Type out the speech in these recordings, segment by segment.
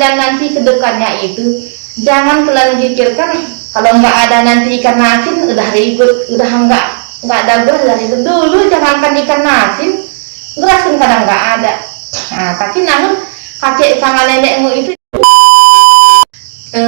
kalian nanti ke depannya itu, jangan kalian pikirkan kalau nggak ada nanti ikan asin udah ribut, udah nggak ada beras dari dulu. Jangankan ikan asin, beras kan kadang nggak ada. Nah, tapi namun kakek sama nenekmu itu.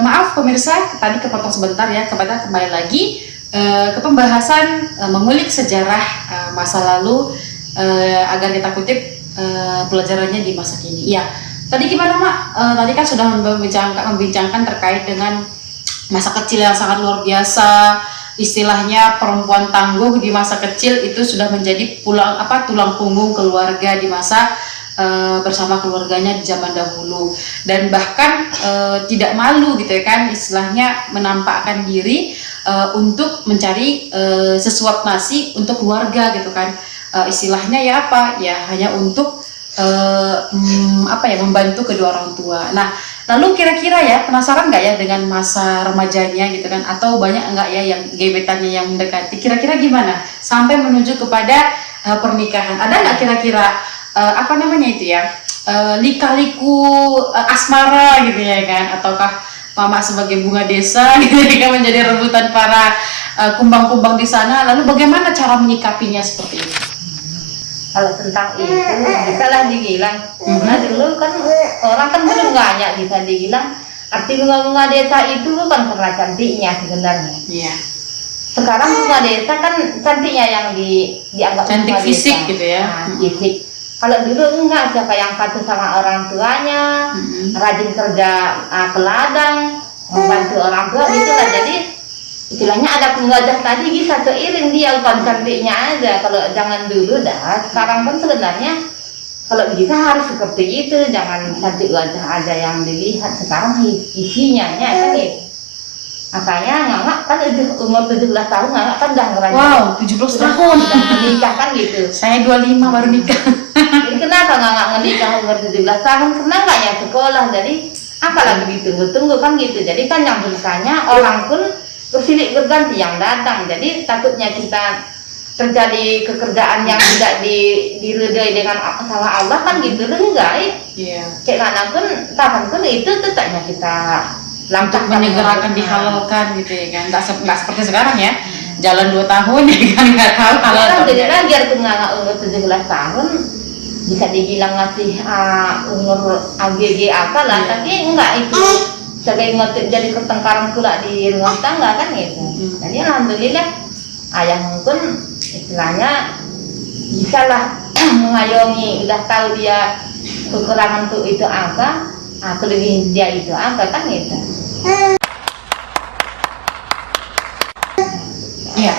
Maaf pemirsa, tadi kepotong sebentar ya, kepada kembali lagi ke pembahasan mengulik sejarah masa lalu agar kita kutip pelajarannya di masa kini. Ya, tadi gimana Mak? Tadi kan sudah membincangkan terkait dengan masa kecil yang sangat luar biasa, istilahnya perempuan tangguh di masa kecil itu sudah menjadi tulang punggung keluarga di masa bersama keluarganya di zaman dahulu, dan bahkan tidak malu gitu ya kan, istilahnya menampakkan diri untuk mencari sesuap nasi untuk keluarga gitu kan, istilahnya ya apa ya, hanya untuk membantu kedua orang tua. Nah, lalu kira-kira ya penasaran nggak ya dengan masa remajanya gitu kan, atau banyak nggak ya yang gebetannya yang mendekati, kira-kira gimana sampai menuju kepada pernikahan? Ada nggak kira-kira lika-liku asmara gitu ya kan, ataukah Mama sebagai bunga desa gitu kan menjadi rebutan para kumbang-kumbang di sana, lalu bagaimana cara menyikapinya seperti itu? Kalau tentang itu bisa lah dibilang, karena dulu kan orang kan belum banyak bisa dibilang arti bunga-bunga desa itu bukan karena cantiknya sebenarnya. Iya. Sekarang bunga desa kan cantiknya yang dianggap cantik bunga fisik desa. gitu ya. Nah, fisik. Kalau dulu enggak, siapa yang patuh sama orang tuanya, rajin kerja ke ladang, membantu orang tua gitu lah. Jadi istilahnya ada penggajah tadi bisa seiring dia, bukan cantiknya aja. Kalau jangan dulu dah, sekarang kan sebenarnya kalau bisa harus seperti itu, jangan cantik wajah aja yang dilihat. Sekarang isinya kan gitu. Makanya Ngak kan umur 17 tahun, Ngak kan udah ngerancang. Wow, 17 tahun udah menikah kan gitu. Saya 25 baru nikah. Jadi kenapa Ngak menikah umur 17 tahun? Karena nggak ya sekolah, jadi apalagi ditunggu-tunggu kan gitu. Jadi kan yang bertanya orang pun bersilih berganti yang datang. Jadi takutnya kita terjadi kekerjaan yang tidak diridai dengan sama Allah kan gitu loh, enggak. Iya. Cek mana pun kapan pun itu tetapnya kita langkah menyegerakan dihalalkan gitu ya kan, nggak seperti sekarang ya, jalan 2 tahun ya kan nggak tahu halal atau tidak. tidak. Biar Ngak umur 17 tahun bisa dibilang masih umur AGG apa lah, tapi enggak itu sebagai motif jadi pertengkaran pula di rumah tangga kan gitu. Jadi alhamdulillah ayah pun istilahnya bisa lah mengayomi, udah tahu dia kekuranganku itu apa, kelebihan dia itu apa kan gitu. Iya.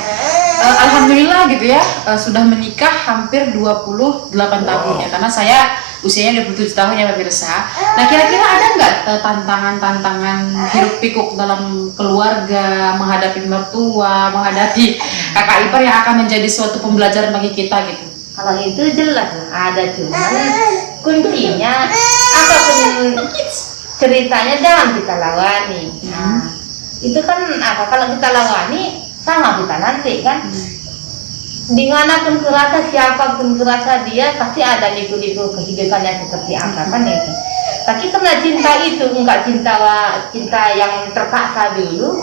Alhamdulillah gitu ya, sudah menikah hampir 28 tahun ya, karena saya usianya 27 tahun ya pemirsa. Nah, kira-kira ada nggak tantangan-tantangan hiruk pikuk dalam keluarga, menghadapi mertua, menghadapi kakak ipar yang akan menjadi suatu pembelajaran bagi kita gitu? Kalau itu jelas lah ada, cuman kuncinya apapun ceritanya jangan kita lawani. Nah, itu kan kalau kita lawani sama kita nanti kan. Dimanapun kerasa, siapapun kerasa dia pasti ada liku-liku kehidupannya seperti apa kan itu. Tapi karena cinta itu enggak cinta yang terpaksa dulu,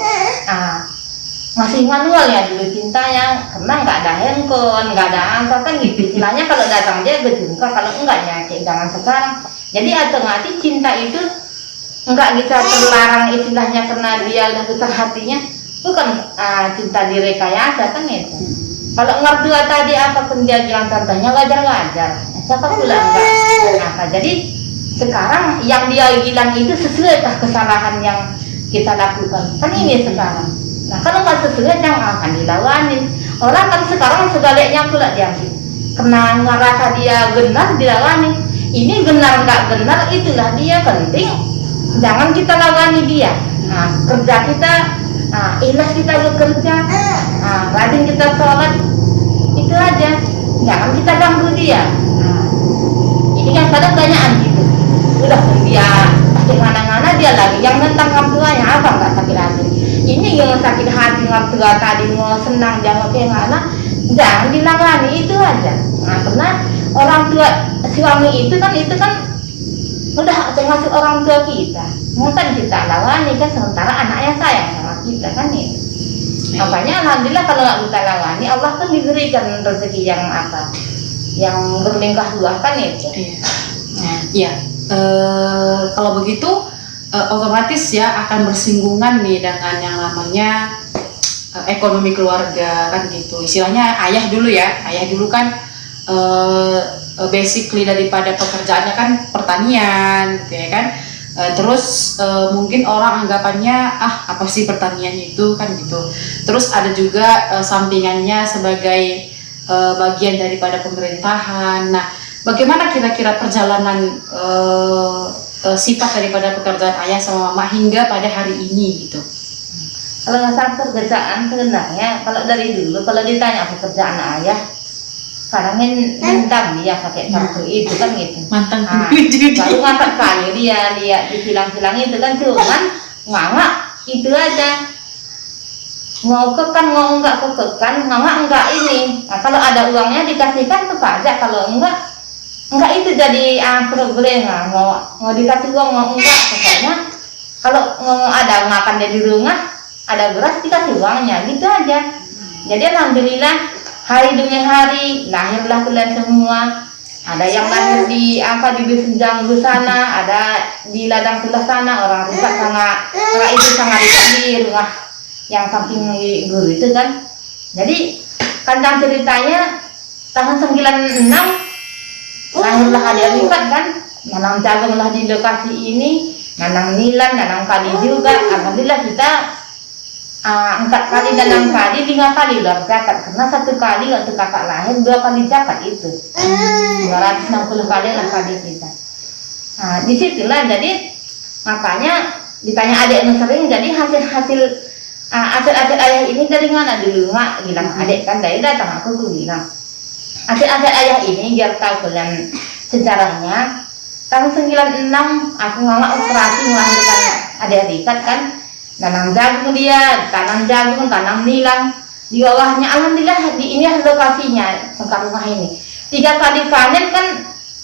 masih manual ya dulu cintanya, karena nggak ada handphone, nggak ada apa kan gitu. Istilahnya kalau datang dia berjumpa, kalau enggaknya jangan sekarang. Jadi otomatis cinta itu enggak bisa terlarang istilahnya karena dia udah besar hatinya, bukan cinta direkayasa kan itu. Kalau mertua tadi apapun dia bilang contohnya wajar-wajar, siapa pula enggak apa. Jadi sekarang yang dia bilang itu sesuai kesalahan yang kita lakukan kan ini sekarang. Nah, kalau nggak sesuai jangan akan dilawanin. Orang kan sekarang sebaliknya pula diambil. Karena ngerasa dia benar dilawani. Ini benar nggak benar itulah dia, penting jangan kita lawani dia. Nah, kerja kita, ikhlas kita bekerja, rajin kita sholat, itu aja. Jangan kita ganggu dia. Ini kan kadang banyakan gitu. Udah dia pasti mana-mana dia lagi yang tentang orang tuanya apa nggak sakit hati. Ini yang sakit hati mertua tadi mau senang jangan kayak mana, jangan dilangani itu aja. Nah, karena orang tua suami itu kan udah termasuk orang tua kita, kan kita lawani kan, sementara anaknya sayang sama kita kan itu. Makanya alhamdulillah kalau nggak kita lawani, Allah kan diberikan rezeki yang apa, yang berlimpah ruah kan itu. Iya. Kalau begitu otomatis ya akan bersinggungan nih dengan yang namanya ekonomi keluarga kan gitu. Istilahnya ayah dulu kan basically daripada pekerjaannya kan pertanian gitu ya kan. Terus mungkin orang anggapannya apa sih pertanian itu kan gitu. Terus ada juga sampingannya sebagai bagian daripada pemerintahan. Nah, bagaimana kira-kira perjalanan sifat daripada pekerjaan ayah sama mama hingga pada hari ini gitu? Kalau masalah pekerjaan sebenarnya, kalau dari dulu kalau ditanya pekerjaan ayah, sekarang mintang dia pakai kartu itu kan gitu. Mantang baru ngangkat kayu dia lihat di silang-silang itu kan, cuman ngangak itu aja. Mau kekan mau enggak kekan, ngangak enggak ini. Nah, kalau ada uangnya dikasihkan ke pajak, kalau enggak itu jadi problem. Mau dikasih uang mau enggak, pokoknya kalau mau ada makan dari rumah, ada beras dikasih uangnya gitu aja. Jadi alhamdulillah hari demi hari lahirlah kalian semua. Ada yang lahir di Besenjang sana, ada di ladang sebelah sana, orang rusak sangat itu sangat rusak di rumah yang samping guru itu kan. Jadi kandang ceritanya tahun 96 lahirlah adik Rifat kan, nanam jagung lah di lokasi ini, nanam nilan, nanam padi juga. Alhamdulillah kita 4 kali nanam padi, 5 kali luar zakat, karena 1 kali waktu kakak lahir 2 kali zakat itu 260 kali lah padi kita. Nah disitulah jadi makanya ditanya adik yang sering, jadi hasil ayah ini dari mana dulu mak bilang adik kan dari datang aku bilang hasil ayah ini biar tahu kalian sejarahnya. Tahun 96 aku ngangak operasi melahirkan adik Rifat kan, tanam jagung dia, tanam jagung, tanam nilang di bawahnya. Alhamdulillah di ini lokasinya sengkar rumah ini 3 kali panen kan,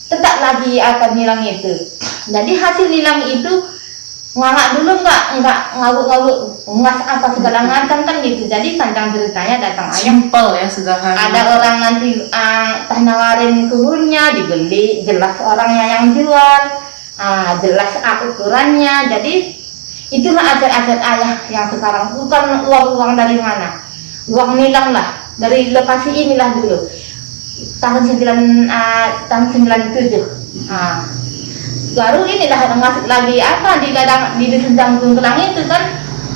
tetap lagi akan nilang itu. Jadi hasil nilang itu ngangak dulu enggak ngabuk-ngabuk ngas apa segala macam kan gitu. Jadi panjang ceritanya datang ayah simple ya, sederhana. Ada orang nanti nawarin kuburnya dibeli, jelas orangnya yang jual, jelas ukurannya. Jadi itulah aset-aset ayah yang sekarang, bukan uang dari mana, uang nilang lah dari lokasi inilah dulu tahun 97. Baru ini dah ngasih lagi di ladang di Besenjang Gunung itu kan,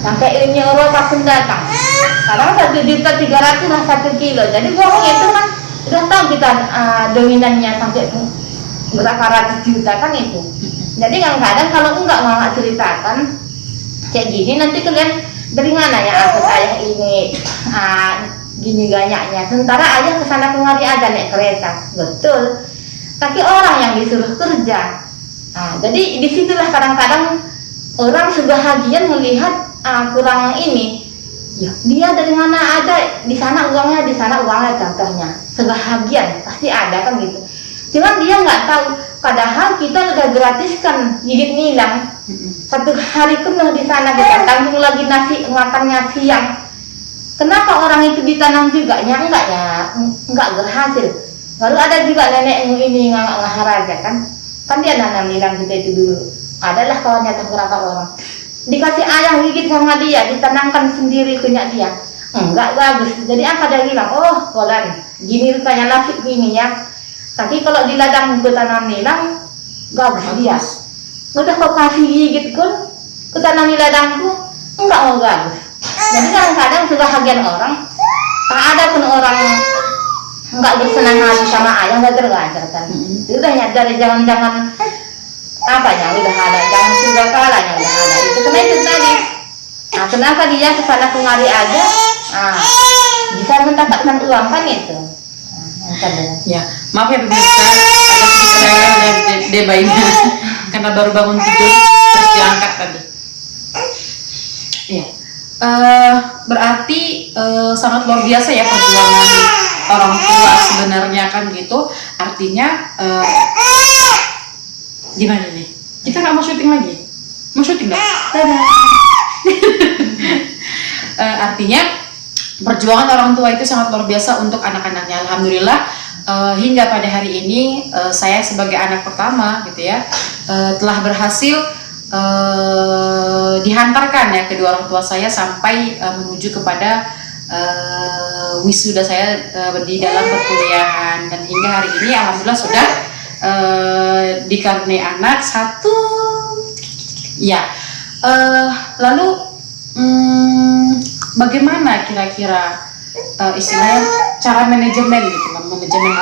sampai ilmunya Eropa pun datang. Sekarang 1.300.000 lah 1 kilo. Jadi bohong itu kan udah tahu kita dominannya sampai berapa ratus juta kan itu. Jadi kadang-kadang kalau enggak mau ceritakan kayak gini, nanti kalian dari mana ya aset ayah ini gini banyaknya. Sementara ayah kesana kemari aja naik kereta, betul. Tapi orang yang disuruh kerja. Jadi disitulah kadang-kadang orang sebahagian melihat kurang ini. Ya, dia dari mana ada, di sana uangnya, contohnya. Sebahagian pasti ada kan gitu. Cuman dia nggak tahu, padahal kita udah gratiskan gigit nilang. 1 hari penuh di sana kita tanggung lagi nasi makannya siang. Kenapa orang itu ditanam juga? Enggak berhasil. Baru ada juga nenek ini ngaharaja kan dia nanam nilang kita itu dulu. Adalah kawannya beberapa orang. Dikasih ayah gigit sama dia, ditanamkan sendiri punya dia. Enggak bagus. Jadi apa dia bilang? Oh, kolan, gini rupanya nasib gini ya. Tapi kalau di ladang ku tanam nilang, bagus dia. Udah kau kasih gigit pun, ku tanam di ladangku, enggak mau bagus. Jadi kadang-kadang sebahagian orang, tak ada pun orang enggak bersenang hati sama ayah, enggak tergajarkan. Itu udah dari zaman-zaman udah ada, jangan sudah kalanya udah ada. Itu karena itu tadi. Kenapa dia kesana kemari aja? Bisa mendapatkan uang kan itu. Ya, maaf ya pemirsa, ada sedikit rewel debaynya karena baru bangun tidur terus diangkat tadi. Iya. Berarti sangat luar biasa ya perjuangan orang tua sebenarnya kan gitu. Artinya gimana nih? Kita nggak mau syuting lagi? Mau syuting nggak? Artinya perjuangan orang tua itu sangat luar biasa untuk anak-anaknya. Alhamdulillah hingga pada hari ini saya sebagai anak pertama gitu ya telah berhasil dihantarkan ya kedua orang tua saya sampai menuju kepada wisuda saya di dalam perkuliahan, dan hingga hari ini alhamdulillah sudah dikaruniai anak satu ya. Lalu bagaimana kira-kira istilahnya cara manajemen gitu, manajemen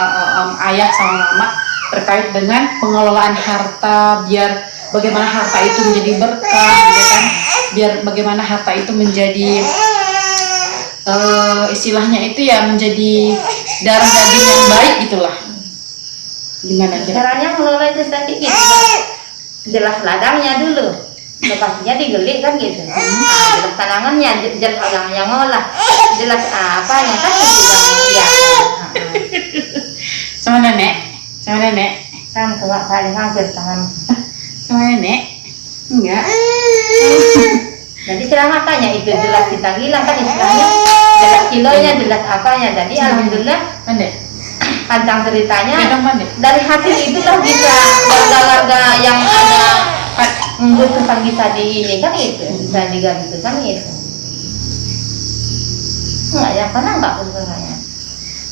ayah sama mama terkait dengan pengelolaan harta, biar bagaimana harta itu menjadi berkah gitu kan, biar bagaimana harta itu menjadi istilahnya itu ya menjadi darah daging yang baik gitulah. Gimana kira? Caranya mengelola itu tadi gitu. Jelas ladangnya dulu, pastinya digelik kan gitu. Jelas tanangannya, jelas orang yang ngolah, jelas apanya kan itu kan biasa. Sama nenek Kan tua kali hampir tangan. sama nenek enggak. Jadi ceramah tanya itu jelas kita hilang kan istilahnya, jelas kilonya, jelas apanya. Jadi alhamdulillah Pandai. panjang ceritanya. Gendong pandai. Dari hasil itulah bisa warga-warga yang ada membutuhkan kita di ini kan itu bisa diganti kan itu. Enggak ya, karena enggak kesukaannya.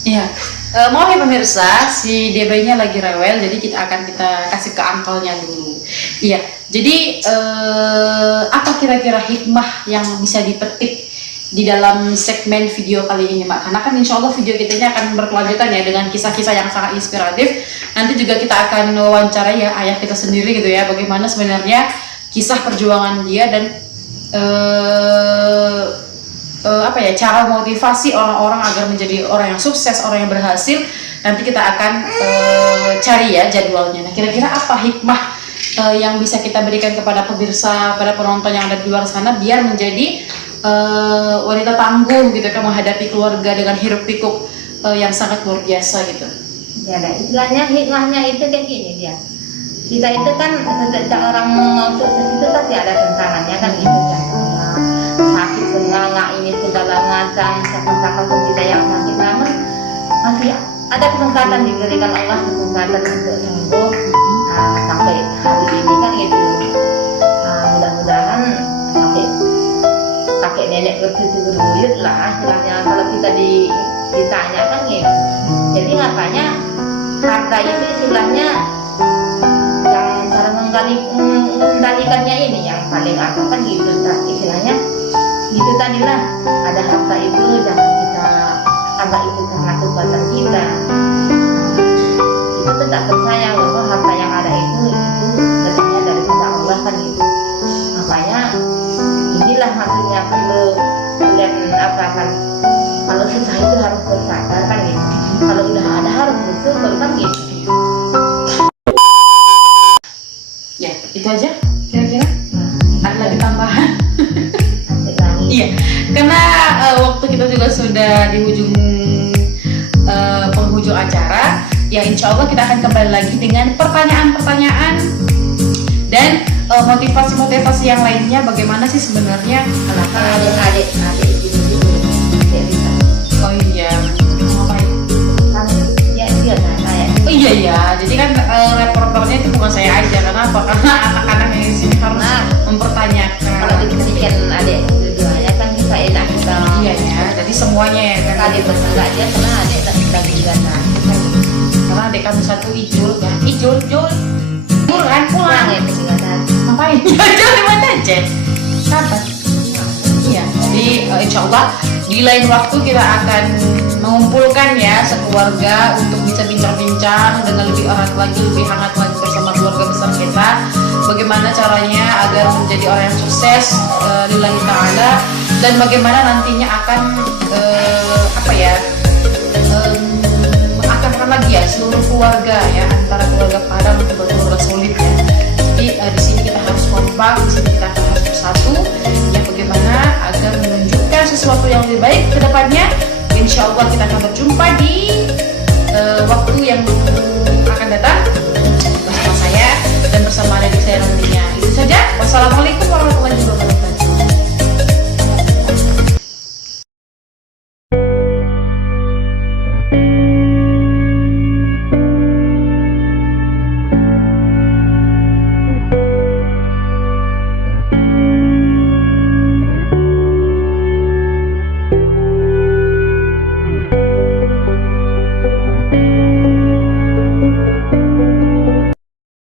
Iya. Maaf ya pemirsa, si Debanya lagi rewel, jadi kita kasih ke angkelnya dulu. Iya. Jadi apa kira-kira hikmah yang bisa dipetik di dalam segmen video kali ini, Mak? Karena kan insya Allah video kita ini akan berkelanjutan ya dengan kisah-kisah yang sangat inspiratif. Nanti juga kita akan wawancara ya ayah kita sendiri gitu ya, bagaimana sebenarnya kisah perjuangan dia dan cara motivasi orang-orang agar menjadi orang yang sukses, orang yang berhasil. Nanti kita akan cari ya jadwalnya. Nah, kira-kira apa hikmah yang bisa kita berikan kepada pemirsa, pada penonton yang ada di luar sana biar menjadi wanita tangguh gitu kan, menghadapi keluarga dengan hiruk pikuk yang sangat luar biasa gitu. Ya, ada istilahnya hikmahnya itu kayak gini dia. Kita itu kan sejak orang mau sukses itu pasti ada tantangannya kan gitu kan. Sakit benganga ini segala macam, siapa-siapa pun kita yang sakit, namun masih ada kesempatan diberikan Allah, kesempatan untuk sembuh sampai hari ini kan gitu. Mudah-mudahan sampai kakek nenek bercucu berbuyut lah istilahnya kalau kita ditanya kan gitu. Jadi makanya harta itu istilahnya yang cara mengendalikannya ini yang paling apa kan gitu istilahnya gitu tadilah. Ada harta itu jangan kita anggap itu karena kekuatan kita. Kita tetap percaya bahwa harta yang ada itu datangnya daripada Allah kan gitu. Makanya inilah maksudnya perlu lihat apa kan, kalau susah itu harus bersabar kan gitu, kalau udah ada harus bersyukur kan gitu. Ya itu aja kira-kira. Ada lagi tambahan? Iya, karena waktu kita juga sudah di penghujung acara, ya insya Allah kita akan kembali lagi dengan pertanyaan-pertanyaan dan motivasi-motivasi yang lainnya. Bagaimana sih sebenarnya adik gitu. Oh iya, ngapain? Ya dia saya. Oh iya ya, jadi kan reporternya itu bukan saya aja, karena apa? Karena anak-anak yang di sini harus mempertanyakan. Kalau diberikan adik dua-duanya kan kita enak kita. Iya ya, jadi semuanya ya kan. Adik bersama dia karena adik sedang digana. Karena adik kami satu Ijul ya, Ijul pulang ya digana. ngapain? Jol di mana aja? Kapan? Iya, jadi insya Allah di lain waktu kita akan mengumpulkan ya sekeluarga untuk bisa bincang-bincang dengan lebih erat lagi, lebih hangat lagi bersama keluarga besar kita. Bagaimana caranya agar menjadi orang yang sukses lillahi ta'ala, dan bagaimana nantinya akan mengaktifkan lagi ya seluruh keluarga ya, antara keluarga Padang dan keluarga solid ya. Jadi di sini kita harus kompak, di sini kita harus bersatu ya, bagaimana agar menunjukkan sesuatu yang lebih baik ke depannya. Insya Allah kita akan berjumpa di waktu yang akan datang bersama saya dan bersama adik saya nantinya. Itu saja. Wassalamualaikum